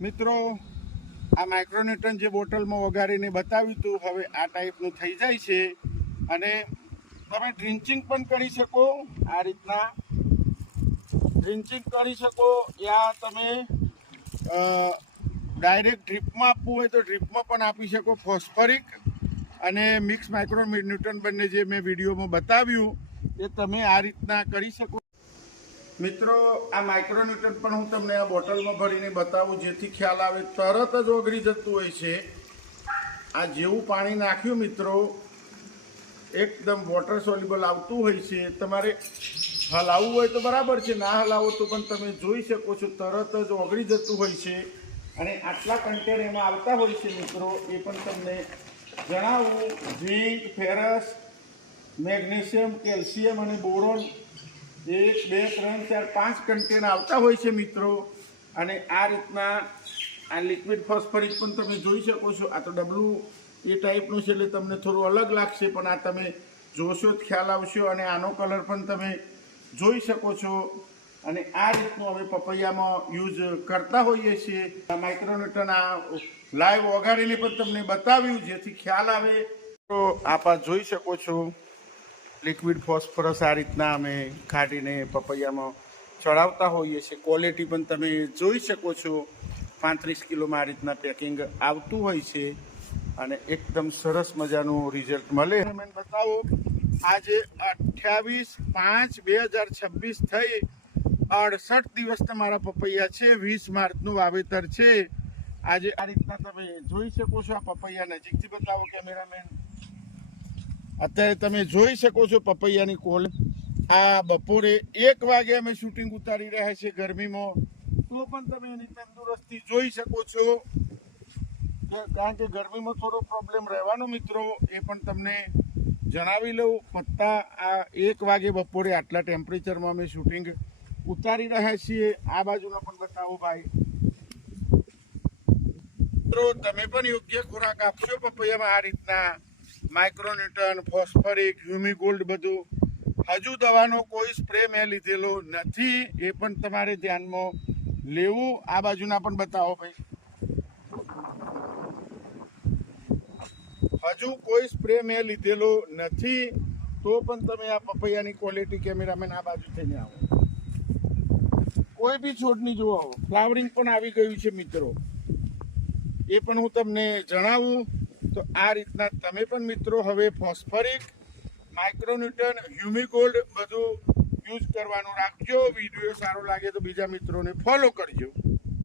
મિત્રો આ માઇક્રોન્યુટ્રન જે બોટલમાં વગાડીને બતાવ્યું હતું હવે આ ટાઈપનું થઈ જાય છે અને તમે ડ્રિંચિંગ પણ કરી શકો। આ રીતના ડ્રિંચિંગ કરી શકો યા તમે ડાયરેક્ટ ડ્રીપમાં આપવું હોય તો ડ્રીપમાં પણ આપી શકો। ફોસ્ફરિક અને મિક્સ માઇક્રોન્યુટ્રન બંને જે મેં વિડીયોમાં બતાવ્યું એ તમે આ રીતના કરી શકો। મિત્રો આ માઇક્રોન્યુટ્રન પણ હું તમને આ બોટલમાં ભરીને બતાવું જેથી ખ્યાલ આવે। તરત જ ઓગળી જતું હોય છે। આ જેવું પાણી નાખ્યું મિત્રો એકદમ વોટર સોલ્યુબલ આવતું હોય છે। તમારે હલાવવું હોય તો બરાબર છે, ના હલાવો તો પણ તમે જોઈ શકો છો તરત જ ઓગળી જતું હોય છે। અને આટલા કન્ટેન એમાં આવતા હોય છે મિત્રો એ પણ તમને જણાવું। ઝીંક, ફેરસ, મેગ્નેશિયમ, કેલ્શિયમ અને બોરોન 1 2 3 4 5 કન્ટેન આવતા હોય છે મિત્રો। અને આ રીતના આ લિક્વિડ ફોસ્ફરિક પણ તમે જોઈ શકો છો। આ તો ડબલું એ ટાઈપનું છે એટલે તમને થોડું અલગ લાગશે પણ આ તમે જોશો જ ખ્યાલ આવશો। અને આનો કલર પણ તમે જોઈ શકો છો। અને આ રીતનું અમે પપૈયામાં યુઝ કરતા હોઈએ છીએ। માઇક્રોન્યુટ્રન આ લાઈવ ઓગાળીને પણ તમને બતાવ્યું જેથી ખ્યાલ આવે। તો આપ જોઈ શકો છો લિક્વિડ ફોસ્ફરસ આ રીતના અમે કાઢીને પપૈયામાં ચડાવતા હોઈએ છીએ। ક્વોલિટી પણ તમે જોઈ શકો છો। 35 કિલોમાં આ રીતના પેકિંગ આવતું હોય છે અને એકદમ સરસ મજાનું રિઝલ્ટ મળે। મને બતાવો આજે 28/5/2026 થઈ 68 દિવસ તમારા પપૈયા છે। 20 માર્ચનું વાવેતર છે। આજે આ રીતના તમે જોઈ શકો છો। આ પપૈયા નજીકથી બતાવો કેમેરામેન। અત્યારે તમે જોઈ શકો છો પપૈયાની કોલ। આ બપોરે 1 વાગે અમે શૂટિંગ ઉતારી રહ્યા છીએ ગરમીમાં તો પણ તમે એની તંદુરસ્તી જોઈ શકો છો। કારણ કે ગરમીમાં થોડો પ્રોબ્લેમ રહેવાનો મિત્રો એ પણ તમને જણાવી લઉં। પત્તા આ 1 વાગે બપોરે આટલા ટેમ્પરેચરમાં અમે શૂટિંગ ઉતારી રહ્યા છીએ। આ બાજુનો પણ બતાવો ભાઈ। મિત્રો તમે પણ યોગ્ય ખોરાક આપશો પપૈયામાં આ રીતના માઇક્રોન્યુટ્રન, ફોસ્ફરિક, હ્યુમિગોલ્ડ બધું। હજુ દવાનો કોઈ સ્પ્રે મેં લીધેલો નથી એ પણ તમારે ધ્યાનમાં લેવું। આ બાજુના પણ બતાવો ભાઈ। હજુ કોઈ સ્પ્રે મેં લીધેલો નથી તો પણ તમે આ પપૈયાની ક્વોલિટી કેમેરામેન આ બાજુ થઈને આવો। કોઈ બી છોડની જુઓ ફ્લાવરિંગ પણ આવી ગયું છે મિત્રો એ પણ હું તમને જણાવું। તો આ રીતના તમે પણ મિત્રો હવે ફોસ્ફરિક, માઇક્રોન્યુટ્રન, હ્યુમિગોલ્ડ બધું યુઝ કરવાનું રાખજો। વિડીયો સારો લાગે તો બીજા મિત્રોને ફોલો કરજો।